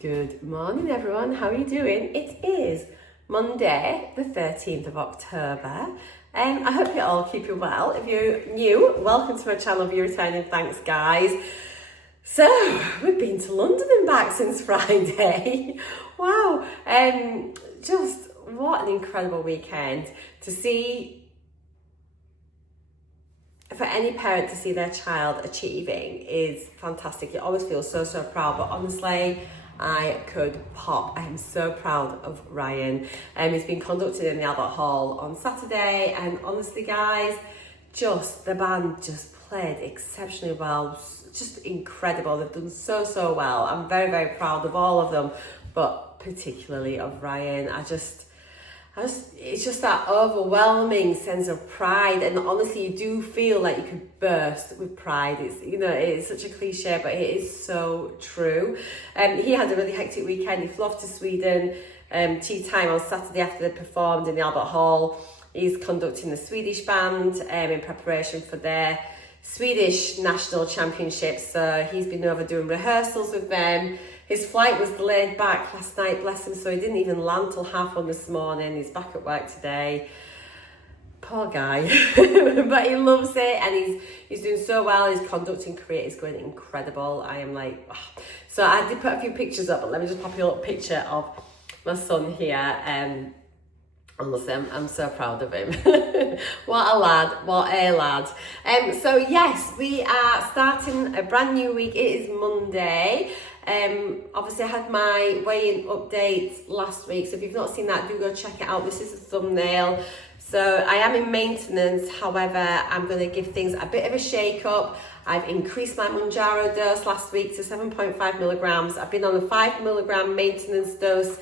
Good morning everyone, how are you doing? It is Monday the 13th of October and I hope you're all keeping well. If you're new, welcome to my channel. If you're returning, thanks guys. So we've been to London and back since Friday. Wow, just what an incredible weekend to see. For any parent to see their child achieving is fantastic. You always feel so proud, but honestly I could pop. I am so proud of Ryan. He's been conducted in the Albert Hall on Saturday, and honestly guys, the band just played exceptionally well. Just incredible. They've done so well. I'm very proud of all of them, but particularly of Ryan. It's just that overwhelming sense of pride, and honestly you do feel like you could burst with pride. It's such a cliche, but it is so true. He had a really hectic weekend. He flew off to Sweden, tea time on Saturday after they performed in the Albert Hall. He's conducting the Swedish band in preparation for their Swedish national championships, so he's been over doing rehearsals with them. His flight was delayed back last night, bless him, so he didn't even land till 1:30 this morning. He's back at work today. Poor guy. But he loves it, and he's doing so well. His conducting career is going incredible. I am like, oh. So I did put a few pictures up, but let me just pop you a little picture of my son here. Honestly, I'm so proud of him. What a lad. So yes, we are starting a brand new week. It is Monday. Obviously I had my weigh-in update last week, so if you've not seen that, do go check it out. This is the thumbnail. So I am in maintenance, however, I'm going to give things a bit of a shake up. I've increased my Mounjaro dose last week to 7.5 milligrams. I've been on a 5 milligram maintenance dose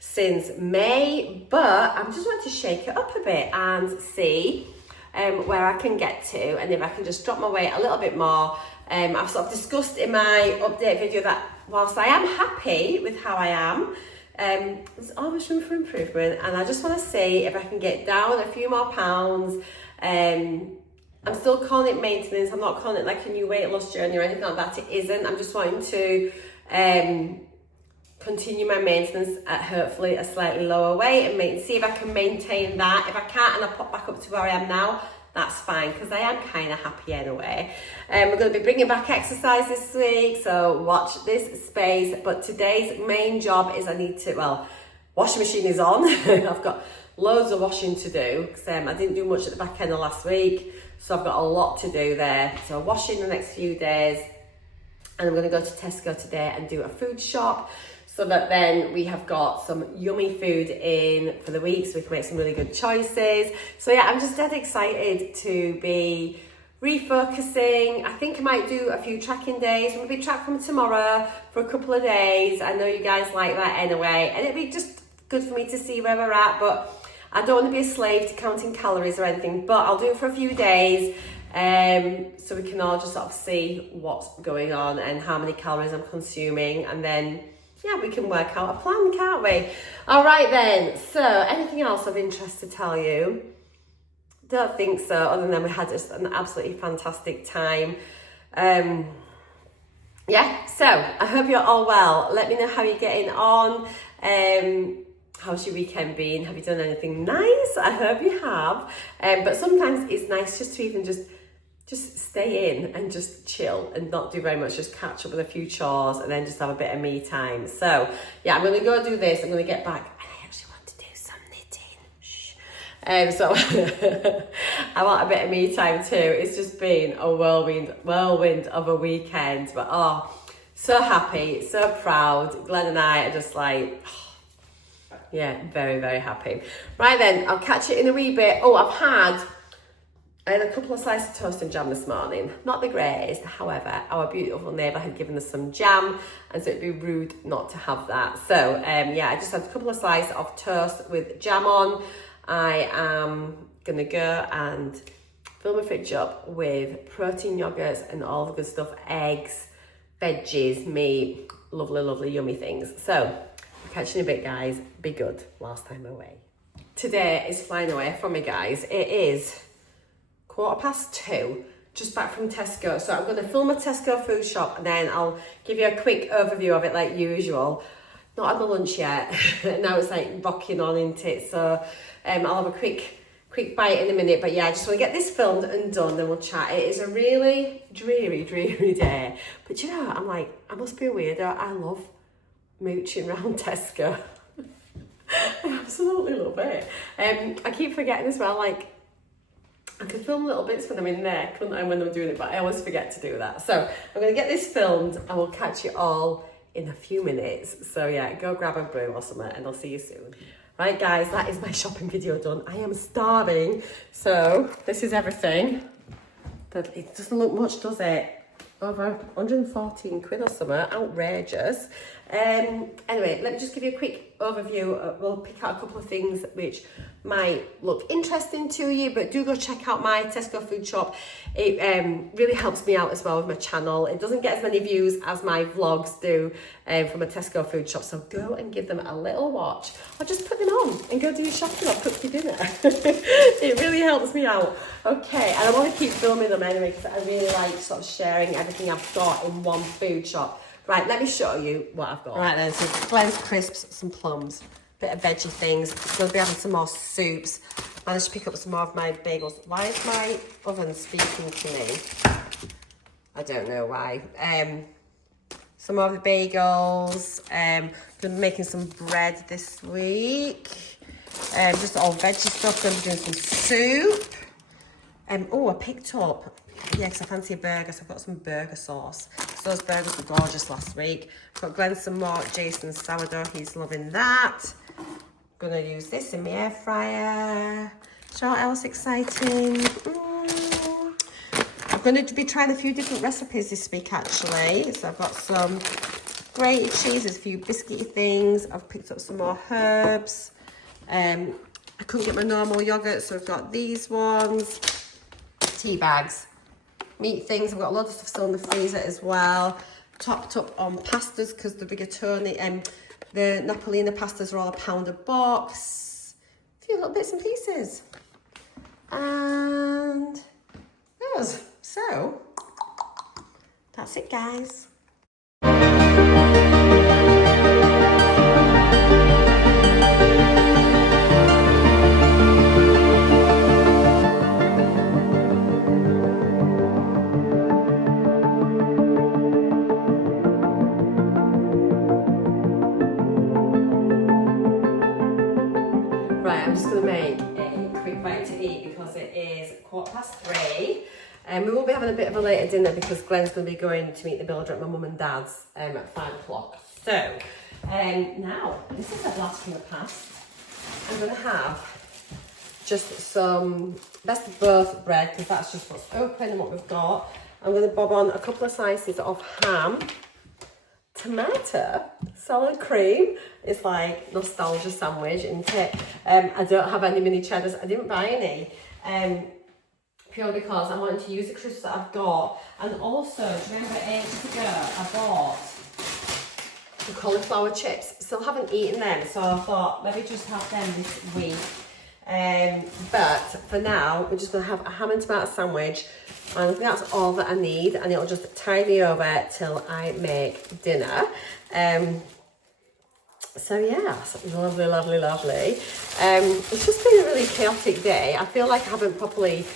since May, but I'm just want to shake it up a bit and see where I can get to, and if I can just drop my weight a little bit more. I've sort of discussed in my update video that whilst I am happy with how I am, there's always room for improvement, and I just want to see if I can get down a few more pounds. I'm still calling it maintenance. I'm not calling it like a new weight loss journey or anything like that. It isn't. I'm just wanting to continue my maintenance at hopefully a slightly lower weight and see if I can maintain that. If I can't and I pop back up to where I am now, that's fine, because I am kind of happy anyway. We're going to be bringing back exercise this week, so watch this space. But today's main job is washing machine is on. I've got loads of washing to do, because I didn't do much at the back end of last week, so I've got a lot to do there. So washing the next few days, and I'm going to go to Tesco today and do a food shop, so that then we have got some yummy food in for the week, so we can make some really good choices. So yeah, I'm just dead excited to be refocusing. I think I might do a few tracking days. I'm gonna be track from tomorrow for a couple of days. I know you guys like that anyway, and it'd be just good for me to see where we're at, but I don't want to be a slave to counting calories or anything, but I'll do it for a few days. So we can all just sort of see what's going on and how many calories I'm consuming, and then yeah, we can work out a plan, can't we? All right then, so anything else of interest to tell you? Don't think so, other than we had just an absolutely fantastic time. Yeah, so I hope you're all well. Let me know how you're getting on. How's your weekend been? Have you done anything nice? I hope you have. But sometimes it's nice just to even just stay in and just chill and not do very much, just catch up with a few chores and then just have a bit of me time. So yeah, I'm going to go do this. I'm going to get back, and I actually want to do some knitting. So I want a bit of me time too. It's just been a whirlwind of a weekend, but so happy, so proud. Glenn and I are just like, yeah, very happy. Right then, I'll catch you in a wee bit. I had a couple of slices of toast and jam this morning. Not the greatest, however, our beautiful neighbour had given us some jam, and so it'd be rude not to have that. So yeah, I just had a couple of slices of toast with jam on. I am gonna go and fill my fridge up with protein yogurts and all the good stuff, eggs, veggies, meat, lovely yummy things. So I'll catch you in a bit guys. Be good whilst I'm away. Today is flying away from me guys. It is 2:15, just back from Tesco. So I'm going to film a Tesco food shop, and then I'll give you a quick overview of it like usual. not had my lunch yet. Now it's like rocking on into it. So I'll have a quick bite in a minute. But yeah, I just want to get this filmed and done, then we'll chat. It is a really dreary day. But you know, I'm like, I must be a weirdo. I love mooching around Tesco. I absolutely love it. I keep forgetting as well, like, I could film little bits when I'm in there, couldn't I, when I'm doing it, but I always forget to do that. So I'm going to get this filmed and we'll catch you all in a few minutes. So yeah, go grab a brew or something and I'll see you soon. Right guys, that is my shopping video done. I am starving. So this is everything. But it doesn't look much, does it? Over 114 quid or something, outrageous. Anyway, let me just give you a quick overview. We'll pick out a couple of things which might look interesting to you, but do go check out my Tesco Food shop. It really helps me out as well with my channel. It doesn't get as many views as my vlogs do from a Tesco Food shop, so go and give them a little watch, or just put them on and go do your shopping or cook your dinner. It really helps me out. Okay, and I want to keep filming them anyway because I really like sort of sharing everything I've got in one food shop. Right, let me show you what I've got. Right then, so Glenn's crisps, some plums, bit of veggie things. Gonna be having some more soups. Managed to pick up some more of my bagels. Why is my oven speaking to me? I don't know why. Some more of the bagels. Gonna be making some bread this week. Just all veggie stuff. Gonna be doing some soup. Oh, I picked up, yeah, because I fancy a burger, so I've got some burger sauce. So those burgers were gorgeous last week. Got Glenn some more Jason's sourdough, he's loving that. Gonna use this in my air fryer. Show what else exciting. I'm going to be trying a few different recipes this week actually. So I've got some grated cheeses, a few biscuity things. I've picked up some more herbs. I couldn't get my normal yogurt, so I've got these ones. Tea bags, meat things. I've got a lot of stuff still in the freezer as well. Topped up on pastas because the rigatoni and the Napolina pastas are all £1 a box. A few little bits and pieces. And those. So that's it, guys. I'm just going to make a quick bite to eat because it is 3:15. We will be having a bit of a later dinner because Glenn's going to be going to meet the builder at my mum and dad's at 5 o'clock. So now, this is a blast from the past. I'm going to have just some best of both bread because that's just what's open and what we've got. I'm going to bob on a couple of slices of ham. Tomato, solid cream. It's like nostalgia sandwich, isn't it? I don't have any mini cheddars. I didn't buy any purely because I wanted to use the crisps that I've got. And also, do you remember ages ago I bought the cauliflower chips? Still haven't eaten them, so I thought maybe just have them this week. But for now, we're just going to have a ham and tomato sandwich. And I think that's all that I need, and it'll just tide me over till I make dinner. So yeah, lovely, lovely, lovely. It's just been a really chaotic day. I feel like I haven't properly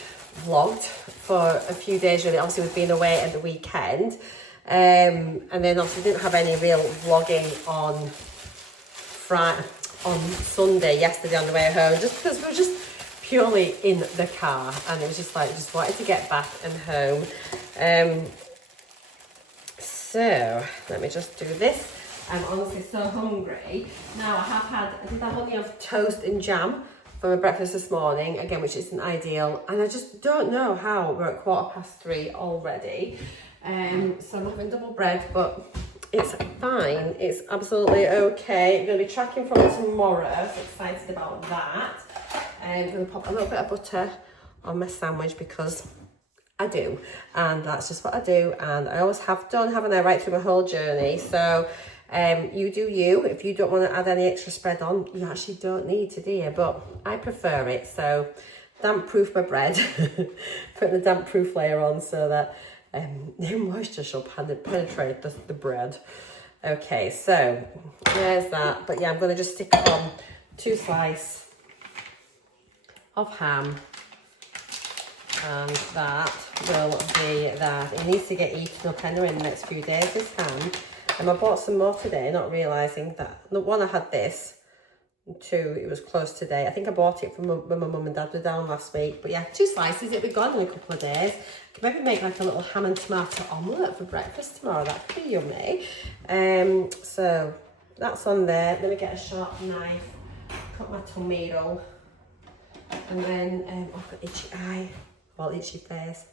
vlogged for a few days really. Obviously we've been away at the weekend. And then obviously didn't have any real vlogging on Sunday, yesterday on the way home, just because we were just purely in the car and it was just like, just wanted to get back and home. So let me just do this. I'm honestly so hungry. Now I did have only have toast and jam for my breakfast this morning, again, which isn't ideal. And I just don't know how we're at 3:15 already. So I'm having double bread, but it's fine. It's absolutely okay. I'm going to be tracking from it tomorrow. So excited about that. I'm going to pop a little bit of butter on my sandwich because I do. And that's just what I do. And I always have done, haven't I, right through my whole journey. So you do you. If you don't want to add any extra spread on, you actually don't need to, do you? But I prefer it. So damp proof my bread. Putting the damp proof layer on so that no moisture shall penetrate the bread. Okay, so there's that. But yeah, I'm going to just stick on 2 slices of ham. And that will be that. It needs to get eaten up anyway in the next few days, this ham. And I bought some more today, not realising that, one, I had this, and 2, it was close today. I think I bought it from when my mum and dad were down last week. But yeah, 2 slices, it'll be gone in a couple of days. I could maybe make like a little ham and tomato omelette for breakfast tomorrow. That could be yummy. So that's on there. Let me get a sharp knife, cut my tomato. And then I've got itchy eye, well, itchy face.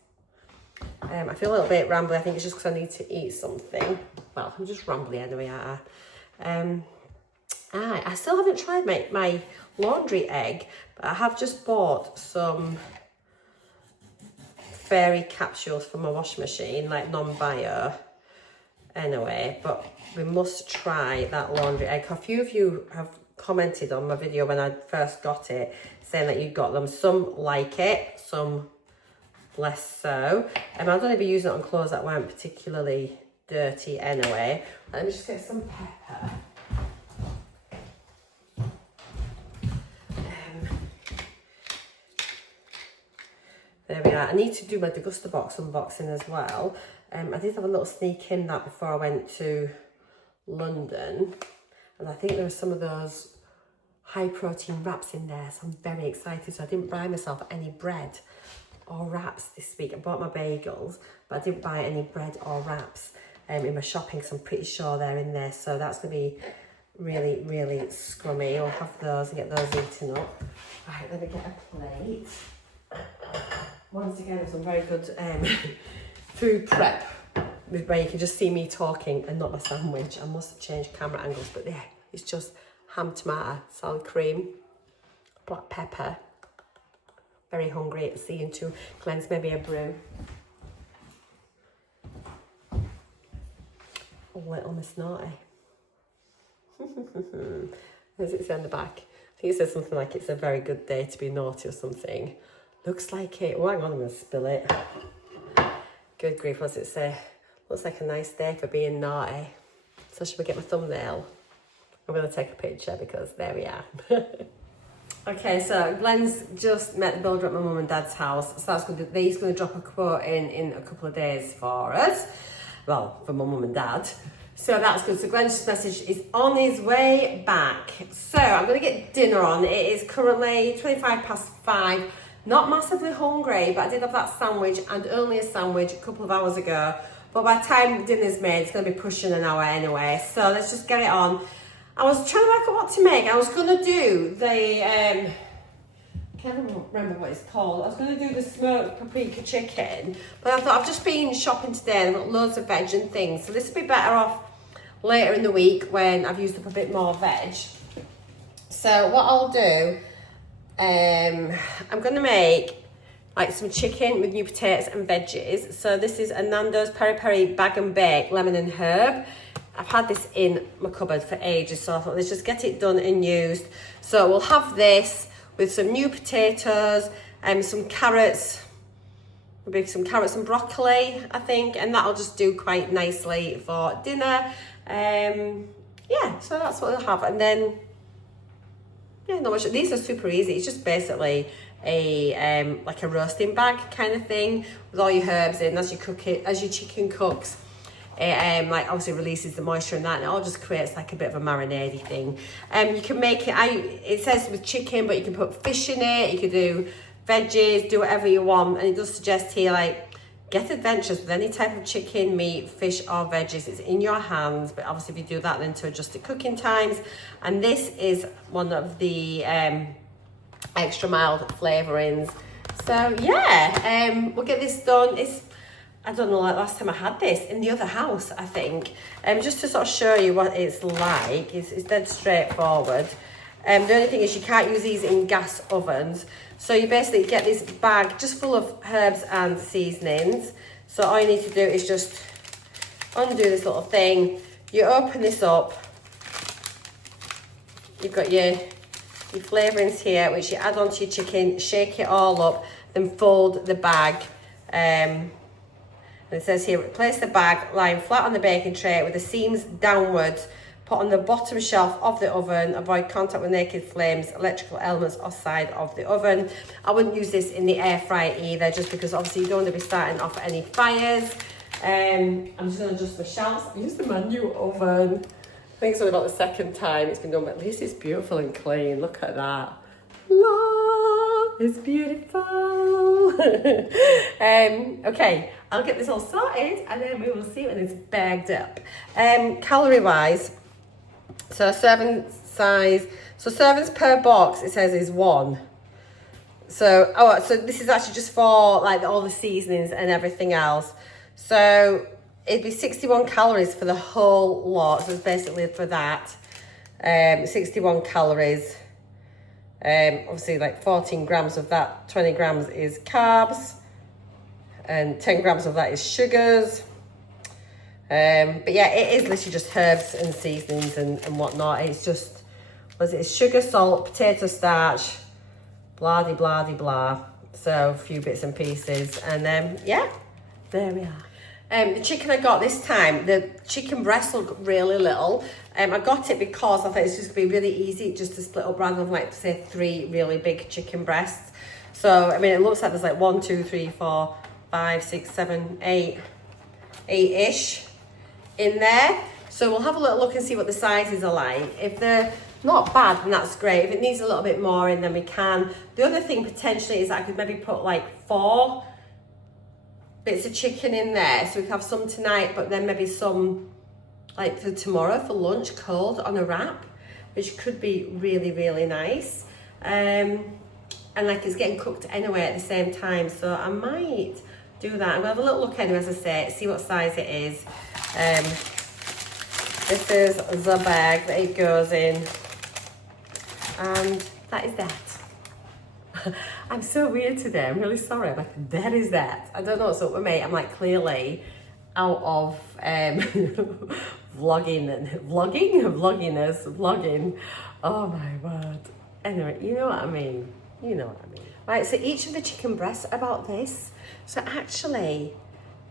I feel a little bit rambly. I think it's just because I need to eat something. Well, I'm just rambly anyway, aren't I? I still haven't tried my laundry egg, but I have just bought some fairy capsules for my washing machine, like non-bio. Anyway, but we must try that laundry egg. A few of you have commented on my video when I first got it, saying that you got them. Some like it, some less so. I'm going to be using it on clothes that weren't particularly dirty anyway. Let me just get some pepper. There we are. I need to do my DEGUSTABOX unboxing as well. I did have a little sneak in that before I went to London. And I think there were some of those high protein wraps in there. So I'm very excited. So I didn't buy myself any bread or wraps this week. I bought my bagels, but I didn't buy any bread or wraps in my shopping, because I'm pretty sure they're in there. So that's going to be really, really scrummy. I'll have those and get those eaten up. Right, let me get a plate. Once again, some very good food prep where you can just see me talking and not my sandwich. I must have changed camera angles, but yeah, it's just ham, tomato, sour cream, black pepper. Very hungry, seeing to cleanse maybe a brew. Oh, little Miss Naughty. As it say on the back? I think it says something like it's a very good day to be naughty or something. Looks like it. Oh, hang on, I'm going to spill it. Good grief, what's it say? Looks like a nice day for being naughty. So should we get my thumbnail? I'm going to take a picture because there we are. Okay, so Glenn's just met the builder at my mum and dad's house. So that's good. He's going to drop a quote in a couple of days for us. Well, for my mum and dad. So that's good. So Glenn's message is on his way back. So I'm going to get dinner on. It is currently 5:25. Not massively hungry, but I did have that sandwich and only a sandwich a couple of hours ago. But by the time dinner's made, it's going to be pushing an hour anyway. So let's just get it on. I was trying to work out what to make. I was going to do the, I can't remember what it's called. I was going to do the smoked paprika chicken. But I thought I've just been shopping today and I've got loads of veg and things. So this would be better off later in the week when I've used up a bit more veg. So what I'll do, I'm going to make like some chicken with new potatoes and veggies. So this is a Nando's Peri Peri Bag and Bake Lemon and Herb. I've had this in my cupboard for ages, so I thought let's just get it done and used. So we'll have this with some new potatoes and some carrots, maybe some carrots and broccoli, I think, and that'll just do quite nicely for dinner. Yeah, so that's what we'll have. And then, yeah, not much. These are super easy. It's just basically a like a roasting bag kind of thing with all your herbs in as you cook it, as your chicken cooks. It like obviously releases the moisture and that, and it all just creates like a bit of a marinade thing. You can make it, it says with chicken, but you can put fish in it, you can do veggies, do whatever you want. And it does suggest here, like, get adventurous with any type of chicken, meat, fish or veggies. It's in your hands, but obviously if you do that, then to adjust the cooking times. And this is one of the extra mild flavourings. So yeah, we'll get this done. I don't know, like last time I had this in the other house, I think. Just to sort of show you what it's like, it's dead straightforward. The only thing is you can't use these in gas ovens. So you basically get this bag just full of herbs and seasonings. So all you need to do is just undo this little thing. You open this up. You've got your flavourings here, which you add onto your chicken, shake it all up, then fold the bag. And it says here, place the bag lying flat on the baking tray with the seams downwards. Put on the bottom shelf of the oven. Avoid contact with naked flames, electrical elements or side of the oven. I wouldn't use this in the air fryer either, just because obviously you don't want to be starting off any fires. I'm just going to adjust the shelves. I use my new oven. I think it's only about the second time it's been done, but at least it's beautiful and clean. Look at that. Love, it's beautiful. Okay, I'll get this all sorted and then we will see when it's bagged up. Calorie wise, so serving size, so servings per box it says is 1. So, so this is actually just for like all the seasonings and everything else. So it'd be 61 calories for the whole lot. So it's basically for that, 61 calories. Obviously like 14 grams of that, 20 grams is carbs, and 10 grams of that is sugars. But yeah, it is literally just herbs and seasonings and whatnot. It's just, what is it? It's sugar, salt, potato starch, blah de blah de blah. So a few bits and pieces, and yeah, there we are. The chicken I got this time, the chicken breast look really little. I got it because I thought it's just gonna be really easy just to split up rather than like say 3 really big chicken breasts. So I mean, it looks like there's like 1, 2, 3, 4, 5, 6, 7, 8-ish in there. So we'll have a little look and see what the sizes are like. If they're not bad, then that's great. If it needs a little bit more in, then we can. The other thing potentially is that I could maybe put like 4 bits of chicken in there, so we can have some tonight, but then maybe some like for tomorrow for lunch, cold on a wrap, which could be really, really nice. And like it's getting cooked anyway at the same time, so I might do that. I'm gonna have a little look anyway, as I say, see what size it is. This is the bag that it goes in, and that is that. I'm so weird today, I'm really sorry. I'm like, that is that. I don't know what's up with me. I'm like clearly out of vlogging. Oh my word. Anyway, you know what I mean. You know what I mean. Right, so each of the chicken breasts are about this. So actually,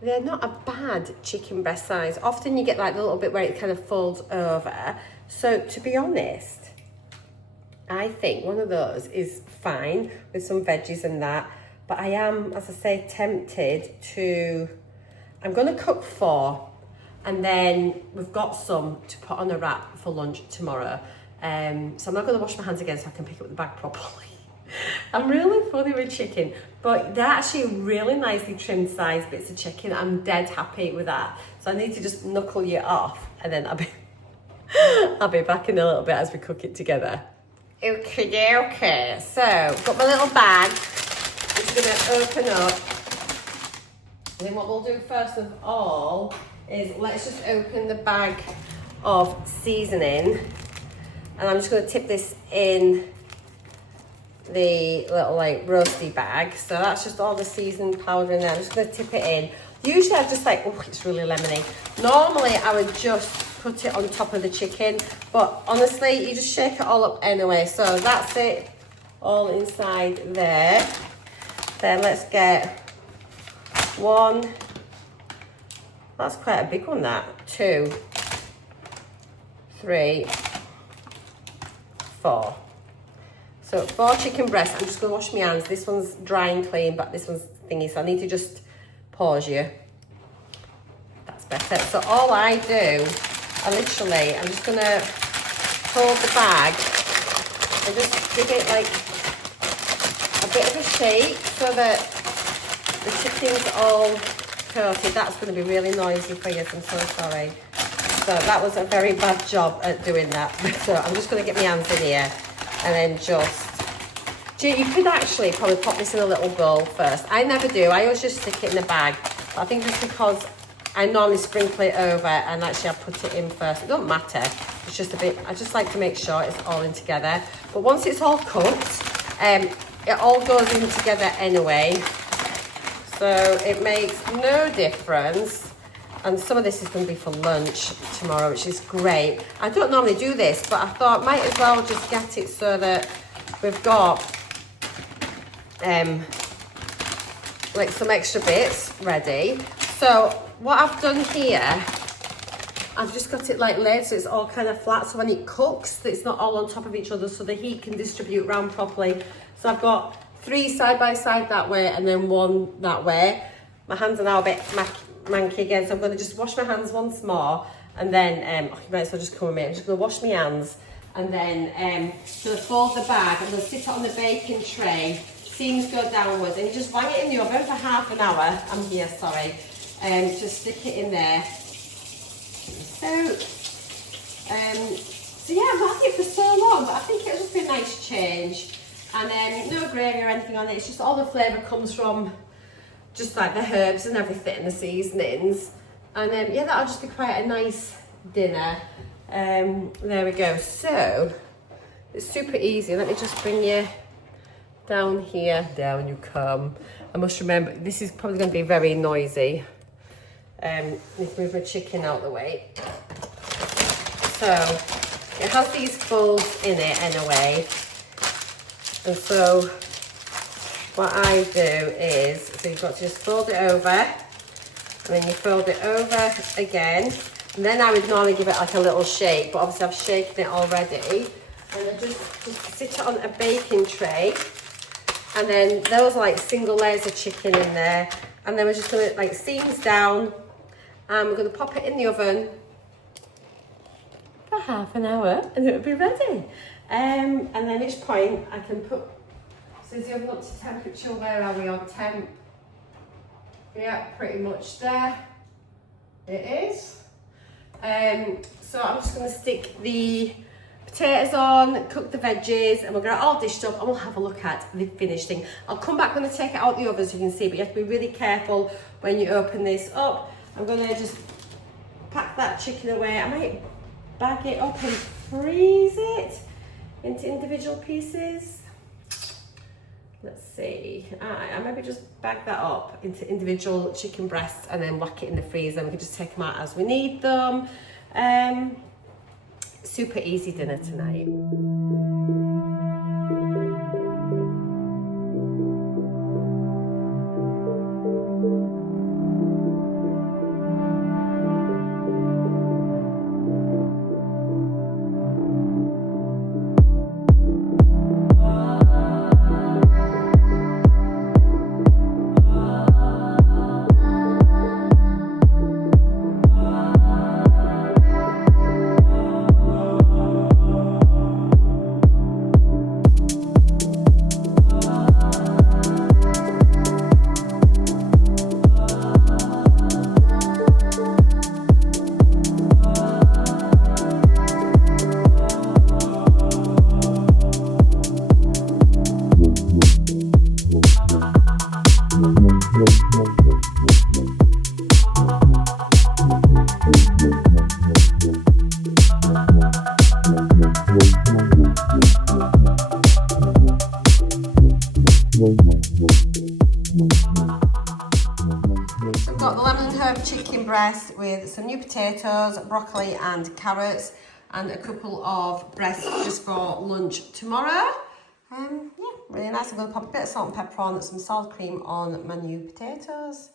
they're not a bad chicken breast size. Often you get like the little bit where it kind of folds over. So to be honest, I think one of those is fine with some veggies and that. But I am, as I say, tempted to, I'm gonna cook 4, and then we've got some to put on a wrap for lunch tomorrow. So I'm not gonna wash my hands again so I can pick up the bag properly. I'm really funny with chicken, but they're actually really nicely trimmed sized bits of chicken. I'm dead happy with that. So I need to just knuckle you off, and then I'll be back in a little bit as we cook it together. Okay, so got my little bag, which I'm gonna open up. And then what we'll do first of all is let's just open the bag of seasoning, and I'm just gonna tip this in the little like roasty bag. So that's just all the seasoning powder in there. I'm just gonna tip it in. Usually I just like, oh, it's really lemony. Normally I would just put it on top of the chicken, but honestly you just shake it all up anyway. So that's it all inside there. Then let's get 1, that's quite a big one, that 2, 3, 4. So 4 chicken breasts. I'm just gonna wash my hands. This one's dry and clean, but this one's thingy, so I need to just pause you. That's better. So all I do, I'm just gonna hold the bag and just give it like a bit of a shake so that the chicken's all coated. That's gonna be really noisy for you, I'm so sorry. So that was a very bad job at doing that. So I'm just gonna get my hands in here and then just, you could actually probably pop this in a little bowl first. I never do, I always just stick it in the bag. But I think just because I normally sprinkle it over and actually I put it in first. It don't matter, it's just a bit, I just like to make sure it's all in together. But once it's all cooked, it all goes in together anyway. So it makes no difference. And some of this is going to be for lunch tomorrow, which is great. I don't normally do this, but I thought might as well just get it so that we've got like some extra bits ready. So what I've done here, I've just got it like laid so it's all kind of flat, so when it cooks, it's not all on top of each other, so the heat can distribute around properly. So I've got 3 side by side that way and then 1 that way. My hands are now a bit manky again, so I'm going to just wash my hands once more, and then you might as well just come with me. I'm just going to wash my hands, and then I'm going to fold the bag. I'm going to sit it on the baking tray, seams go downwards, and you just wang it in the oven for half an hour. I'm here, sorry. Just stick it in there. So yeah, I've had it for so long, but I think it'll just be a nice change. And no gravy or anything on it, it's just all the flavour comes from just like the herbs and everything, the seasonings. And yeah, that'll just be quite a nice dinner. There we go. So it's super easy. Let me just bring you down here. Down you come. I must remember, this is probably going to be very noisy. Let's move my chicken out the way. So it has these folds in it anyway. And so what I do is, so you've got to just fold it over, and then you fold it over again, and then I would normally give it like a little shake, but obviously I've shaken it already. And I just sit it on a baking tray, and then those are like single layers of chicken in there, and then we're just going to like seams down, and we're going to pop it in the oven for half an hour, and it'll be ready. And then at each point I can put, so is the oven up to temperature? Where are we on temp? Yeah, pretty much there. It is. So I'm just going to stick the potatoes on, cook the veggies, and we'll get it all dished up, and we'll have a look at the finished thing. I'll come back when I take it out the oven so you can see, but you have to be really careful when you open this up. I'm going to just pack that chicken away. I might bag it up and freeze it into individual pieces. Let's see. I maybe just bag that up into individual chicken breasts and then whack it in the freezer. We can just take them out as we need them. Super easy dinner tonight. We've got the lemon and herb chicken breast with some new potatoes, broccoli and carrots, and a couple of breasts just for lunch tomorrow. Yeah, really nice. I'm going to pop a bit of salt and pepper on, some sour cream on my new potatoes.